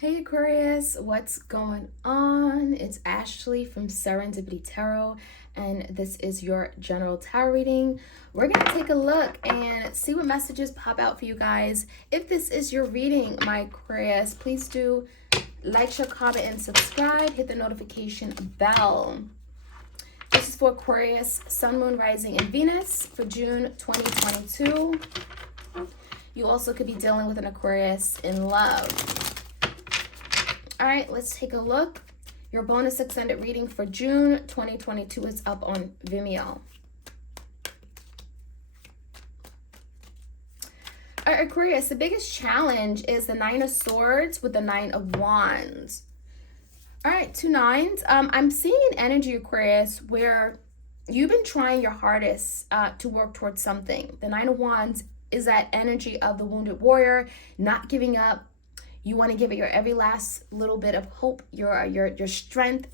Hey Aquarius, what's going on? It's Ashley from Serendipity Tarot, and this is your general tarot reading. We're going to take a look and see what messages pop out for you guys. If this is your reading, my Aquarius, please do like, share, comment, and subscribe. Hit the notification bell. This is for Aquarius, Sun, Moon, Rising, and Venus for June 2022. You also could be dealing with an Aquarius in love. All right, let's take a look. Your bonus extended reading for June 2022 is up on Vimeo. All right, Aquarius, the biggest challenge is the Nine of Swords with the Nine of Wands. All right, two nines. I'm seeing an energy, Aquarius, where you've been trying your hardest to work towards something. The Nine of Wands is that energy of the wounded warrior, not giving up. You want to give it your every last little bit of hope, your strength.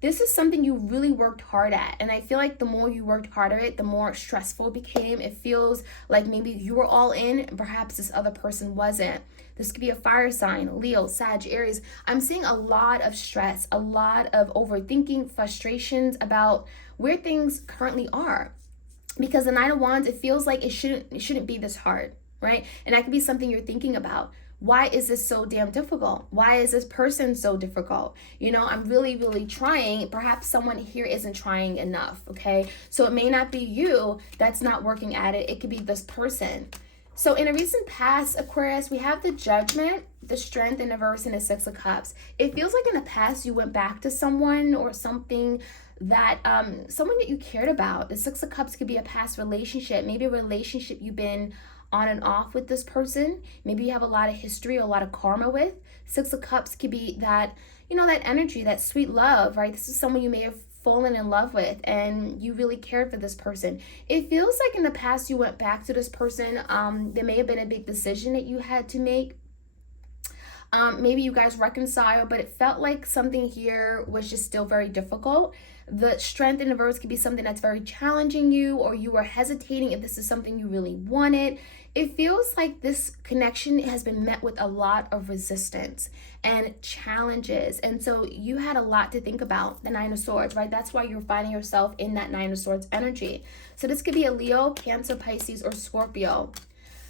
This is something you really worked hard at. And I feel like the more you worked hard at it, the more stressful it became. It feels like maybe you were all in, and perhaps this other person wasn't. This could be a fire sign, Leo, Sag, Aries. I'm seeing a lot of stress, a lot of overthinking, frustrations about where things currently are. Because the Nine of Wands, it feels like it shouldn't be this hard, right? And that could be something you're thinking about. Why is this so damn difficult? Why is this person so difficult? You know, I'm really trying. Perhaps someone here isn't trying enough, okay? So it may not be you that's not working at it. It could be this person. So in a recent past, Aquarius, we have the Judgment, the Strength in the verse, and the Six of Cups. It feels like in the past you went back to someone or something that someone that you cared about. The Six of Cups could be a past relationship, maybe a relationship you've been on and off with this person. Maybe you have a lot of history, a lot of karma with. Six of Cups could be that, you know, that energy, that sweet love, right? This is someone you may have fallen in love with and you really cared for this person. It feels like in the past you went back to this person. There may have been a big decision that you had to make. Maybe you guys reconcile, but it felt like something here was just still very difficult. The Strength in the verse could be something that's very challenging you, or you were hesitating if this is something you really wanted. It feels like this connection has been met with a lot of resistance and challenges. And so you had a lot to think about, the Nine of Swords, right? That's why you're finding yourself in that Nine of Swords energy. So this could be a Leo, Cancer, Pisces, or Scorpio.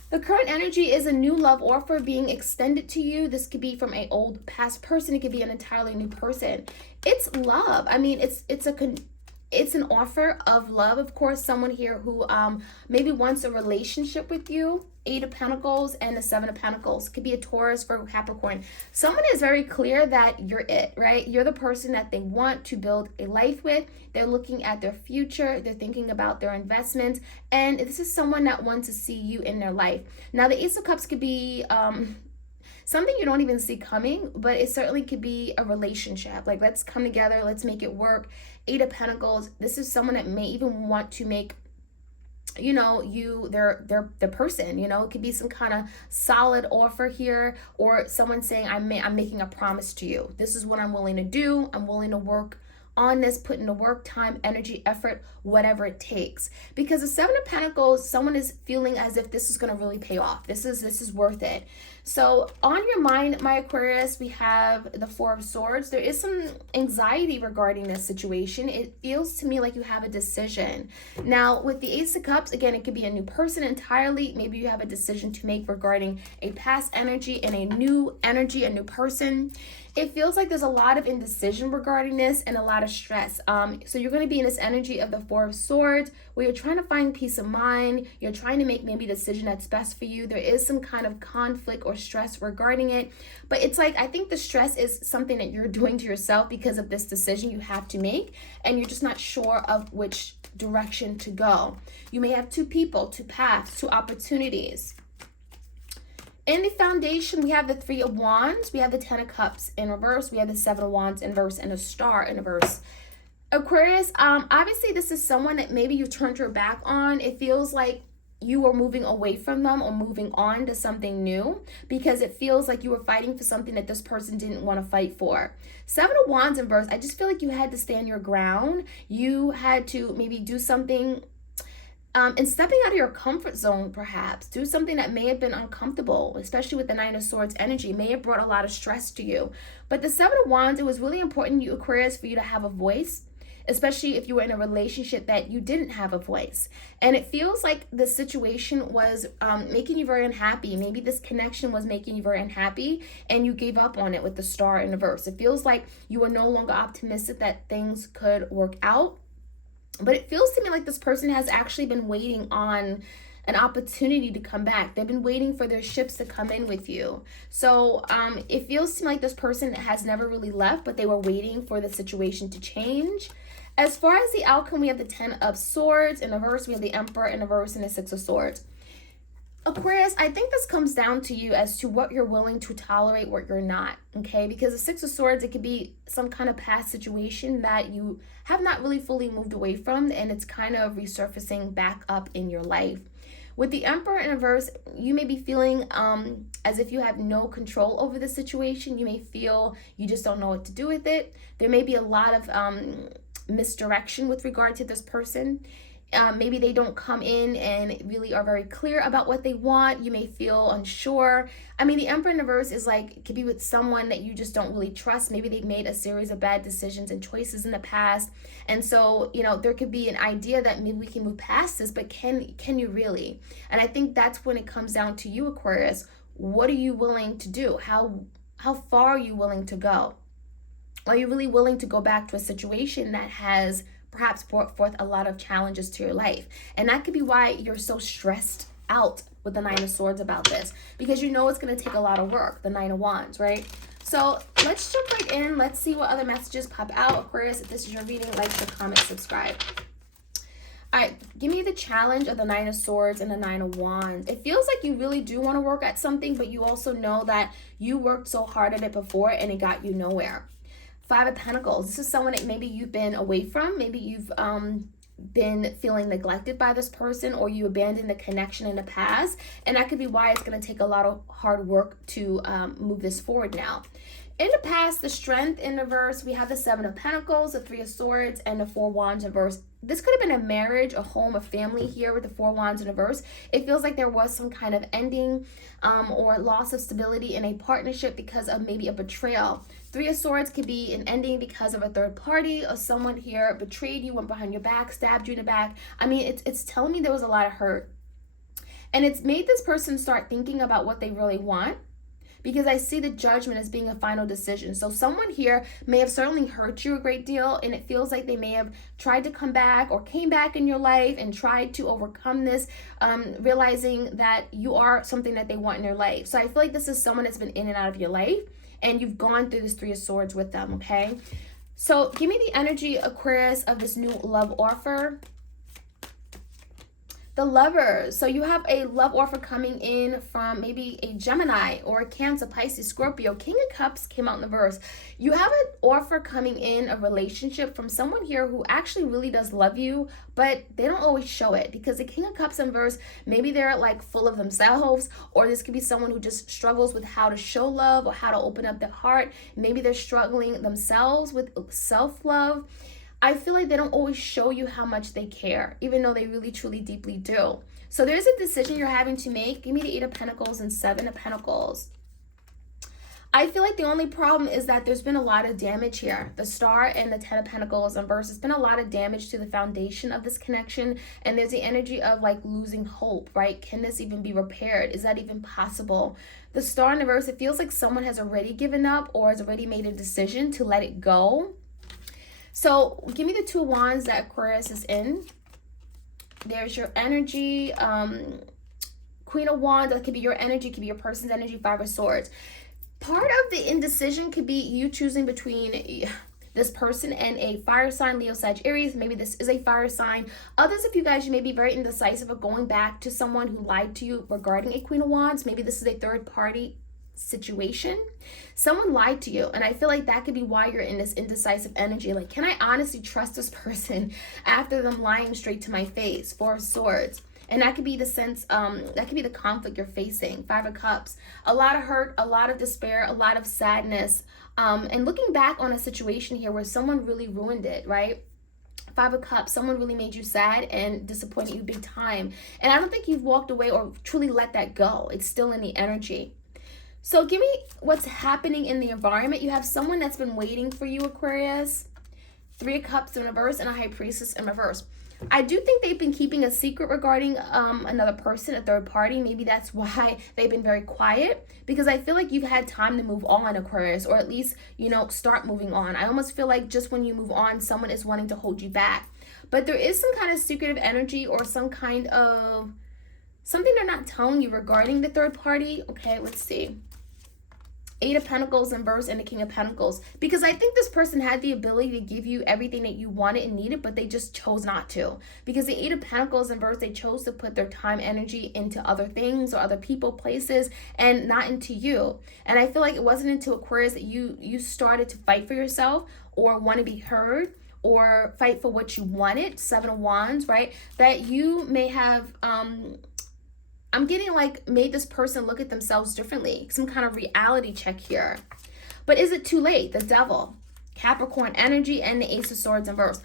The current energy is a new love offer being extended to you. This could be from an old past person. It could be an entirely new person. It's love. I mean, it's an offer of love. Of course, someone here who maybe wants a relationship with you. Eight of Pentacles and the Seven of Pentacles. Could be a Taurus, Virgo, Capricorn. Someone is very clear that you're it, right? You're the person that they want to build a life with. They're looking at their future. They're thinking about their investments. And this is someone that wants to see you in their life. Now, the Ace of Cups could be something you don't even see coming, but it certainly could be a relationship. Like, let's come together. Let's make it work. Eight of Pentacles. This is someone that may even want to make, you know, they're the person. You know, it could be some kind of solid offer here, or someone saying, I'm making a promise to you. This is what I'm willing to do. I'm willing to work on this, put in the work, time, energy, effort, whatever it takes. Because the Seven of Pentacles, someone is feeling as if this is going to really pay off. This is worth it. So on your mind, my Aquarius, we have the Four of Swords. There is some anxiety regarding this situation. It feels to me like you have a decision. Now, with the Ace of Cups, again, it could be a new person entirely. Maybe you have a decision to make regarding a past energy and a new energy, a new person. It feels like there's a lot of indecision regarding this and a lot of stress. So you're going to be in this energy of the Four of Swords where you're trying to find peace of mind. You're trying to make maybe a decision that's best for you. There is some kind of conflict or stress regarding it. But it's like, I think the stress is something that you're doing to yourself because of this decision you have to make. And you're just not sure of which direction to go. You may have two people, two paths, two opportunities. In the foundation, we have the Three of Wands, we have the Ten of Cups in reverse, we have the Seven of Wands in reverse, and a Star in reverse. Aquarius, obviously this is someone that maybe you turned your back on. It feels like you were moving away from them or moving on to something new because it feels like you were fighting for something that this person didn't want to fight for. Seven of Wands in reverse, I just feel like you had to stand your ground. You had to maybe do something And stepping out of your comfort zone, perhaps. Do something that may have been uncomfortable, especially with the Nine of Swords energy, may have brought a lot of stress to you. But the Seven of Wands, it was really important, you Aquarius, for you to have a voice, especially if you were in a relationship that you didn't have a voice. And it feels like the situation was making you very unhappy. Maybe this connection was making you very unhappy and you gave up on it with the Star in reverse. It feels like you were no longer optimistic that things could work out. But it feels to me like this person has actually been waiting on an opportunity to come back. They've been waiting for their ships to come in with you. So it feels to me like this person has never really left, but they were waiting for the situation to change. As far as the outcome, we have the Ten of Swords in reverse. We have the Emperor in reverse and the Six of Swords. Aquarius, I think this comes down to you as to what you're willing to tolerate, what you're not, okay? Because the Six of Swords, it could be some kind of past situation that you have not really fully moved away from, and it's kind of resurfacing back up in your life. With the Emperor in reverse, you may be feeling as if you have no control over the situation. You may feel you just don't know what to do with it. There may be a lot of misdirection with regard to this person. Maybe they don't come in and really are very clear about what they want. You may feel unsure. I mean, the Emperor in reverse is like, it could be with someone that you just don't really trust. Maybe they've made a series of bad decisions and choices in the past. And so, you know, there could be an idea that maybe we can move past this, but can you really? And I think that's when it comes down to you, Aquarius. What are you willing to do? How far are you willing to go? Are you really willing to go back to a situation that has perhaps brought forth a lot of challenges to your life? And that could be why you're so stressed out with the Nine of Swords about this, because you know it's going to take a lot of work, the Nine of Wands, right? So let's jump right in. Let's see what other messages pop out. Aquarius, if this is your reading, like, share, comment, subscribe. All right, give me the challenge of the Nine of Swords and the Nine of Wands. It feels like you really do want to work at something, but you also know that you worked so hard at it before and it got you nowhere. Five of Pentacles. This is someone that maybe you've been away from. Maybe you've been feeling neglected by this person, or you abandoned the connection in the past. And that could be why it's going to take a lot of hard work to move this forward now. In the past, the Strength in reverse, we have the Seven of Pentacles, the Three of Swords, and the Four Wands in reverse. This could have been a marriage, a home, a family here with the Four Wands in reverse. It feels like there was some kind of ending or loss of stability in a partnership because of maybe a betrayal. Three of Swords could be an ending because of a third party, or someone here betrayed you, went behind your back, stabbed you in the back. I mean, it's telling me there was a lot of hurt. And it's made this person start thinking about what they really want, because I see the Judgment as being a final decision. So someone here may have certainly hurt you a great deal, and it feels like they may have tried to come back or came back in your life and tried to overcome this, realizing that you are something that they want in their life. So I feel like this is someone that's been in and out of your life, and you've gone through this Three of Swords with them, okay? So give me the energy, Aquarius, of this new love offer. The Lovers. So you have a love offer coming in from maybe a Gemini or a Cancer, Pisces, Scorpio. King of Cups came out in the verse. You have an offer coming in, a relationship from someone here who actually really does love you, but they don't always show it, because the King of Cups in verse, maybe they're like full of themselves, or this could be someone who just struggles with how to show love or how to open up their heart. Maybe they're struggling themselves with self-love. I feel like they don't always show you how much they care, even though they really, truly, deeply do. So there's a decision you're having to make. Give me the Eight of Pentacles and Seven of Pentacles. I feel like the only problem is that there's been a lot of damage here. The Star and the Ten of Pentacles in verse. There's been a lot of damage to the foundation of this connection. And there's the energy of like losing hope, right? Can this even be repaired? Is that even possible? The Star in the verse, it feels like someone has already given up or has already made a decision to let it go. So give me the Two of Wands that Aquarius is in. There's your energy. Queen of Wands, that could be your energy, could be your person's energy. Five of Swords. Part of the indecision could be you choosing between this person and a fire sign, Leo, Sag, Aries. Maybe this is a fire sign. Others of you guys, you may be very indecisive of going back to someone who lied to you regarding a Queen of Wands. Maybe this is a third party situation. Someone lied to you, and I feel like that could be why you're in this indecisive energy. Like, can I honestly trust this person after them lying straight to my face? Four of Swords. And that could be the sense, that could be the conflict you're facing. Five of Cups. A lot of hurt, a lot of despair, a lot of sadness, and looking back on a situation here where someone really ruined it, right? Five of Cups, someone really made you sad and disappointed you big time. And I don't think you've walked away or truly let that go. It's still in the energy. So give me what's happening in the environment. You have someone that's been waiting for you, Aquarius. Three of Cups in reverse and a High Priestess in reverse. I do think they've been keeping a secret regarding another person, a third party. Maybe that's why they've been very quiet, because I feel like you've had time to move on, Aquarius, or at least, you know, start moving on. I almost feel like just when you move on, someone is wanting to hold you back. But there is some kind of secretive energy or some kind of something they're not telling you regarding the third party. Okay, let's see. Eight of Pentacles in reverse and the King of Pentacles. Because I think this person had the ability to give you everything that you wanted and needed, but they just chose not to. Because the Eight of Pentacles in reverse, they chose to put their time, energy into other things or other people, places, and not into you. And I feel like it wasn't until Aquarius that you started to fight for yourself or want to be heard or fight for what you wanted. Seven of Wands, right? That you may have I'm getting like made this person look at themselves differently. Some kind of reality check here. But is it too late? The Devil, Capricorn energy, and the Ace of Swords in reverse.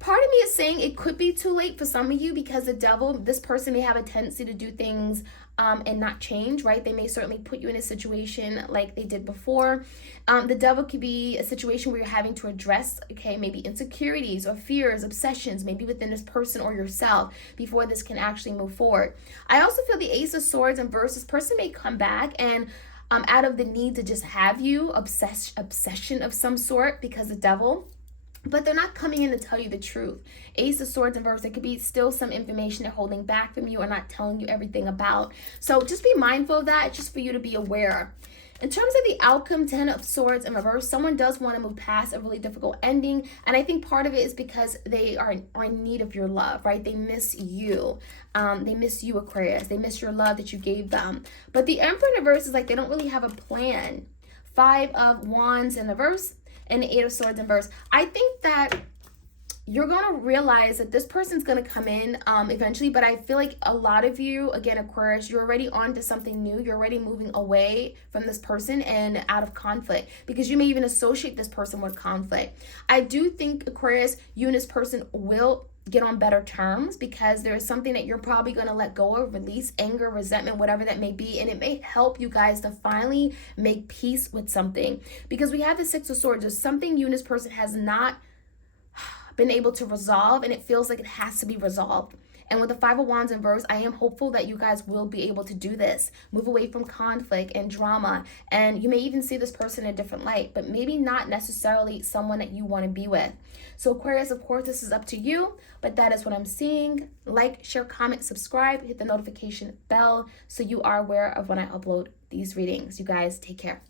Part of me is saying it could be too late for some of you because the Devil, this person may have a tendency to do things and not change, right? They may certainly put you in a situation like they did before. The Devil could be a situation where you're having to address, okay, maybe insecurities or fears, obsessions, maybe within this person or yourself before this can actually move forward. I also feel the Ace of Swords in reverse, this person may come back and out of the need to just have you, obsession of some sort because the Devil, but they're not coming in to tell you the truth. Ace of Swords in reverse, there could be still some information they're holding back from you or not telling you everything about. So just be mindful of that, just for you to be aware. In terms of the outcome, Ten of Swords in reverse, someone does want to move past a really difficult ending. And I think part of it is because they are in need of your love, right? They miss you. They miss you, Aquarius. They miss your love that you gave them. But the Emperor in reverse is like they don't really have a plan. Five of Wands in reverse and the Eight of Swords in reverse. I think that you're going to realize that this person's going to come in eventually, but I feel like a lot of you, again, Aquarius, you're already on to something new. You're already moving away from this person and out of conflict, because you may even associate this person with conflict. I do think, Aquarius, you and this person will get on better terms, because there is something that you're probably going to let go of, release anger, resentment, whatever that may be, and it may help you guys to finally make peace with something. Because we have the Six of Swords. There's something you and this person has not been able to resolve, and it feels like it has to be resolved. And with the Five of Wands in reverse, I am hopeful that you guys will be able to do this. Move away from conflict and drama. And you may even see this person in a different light, but maybe not necessarily someone that you want to be with. So Aquarius, of course, this is up to you, but that is what I'm seeing. Like, share, comment, subscribe, hit the notification bell so you are aware of when I upload these readings. You guys take care.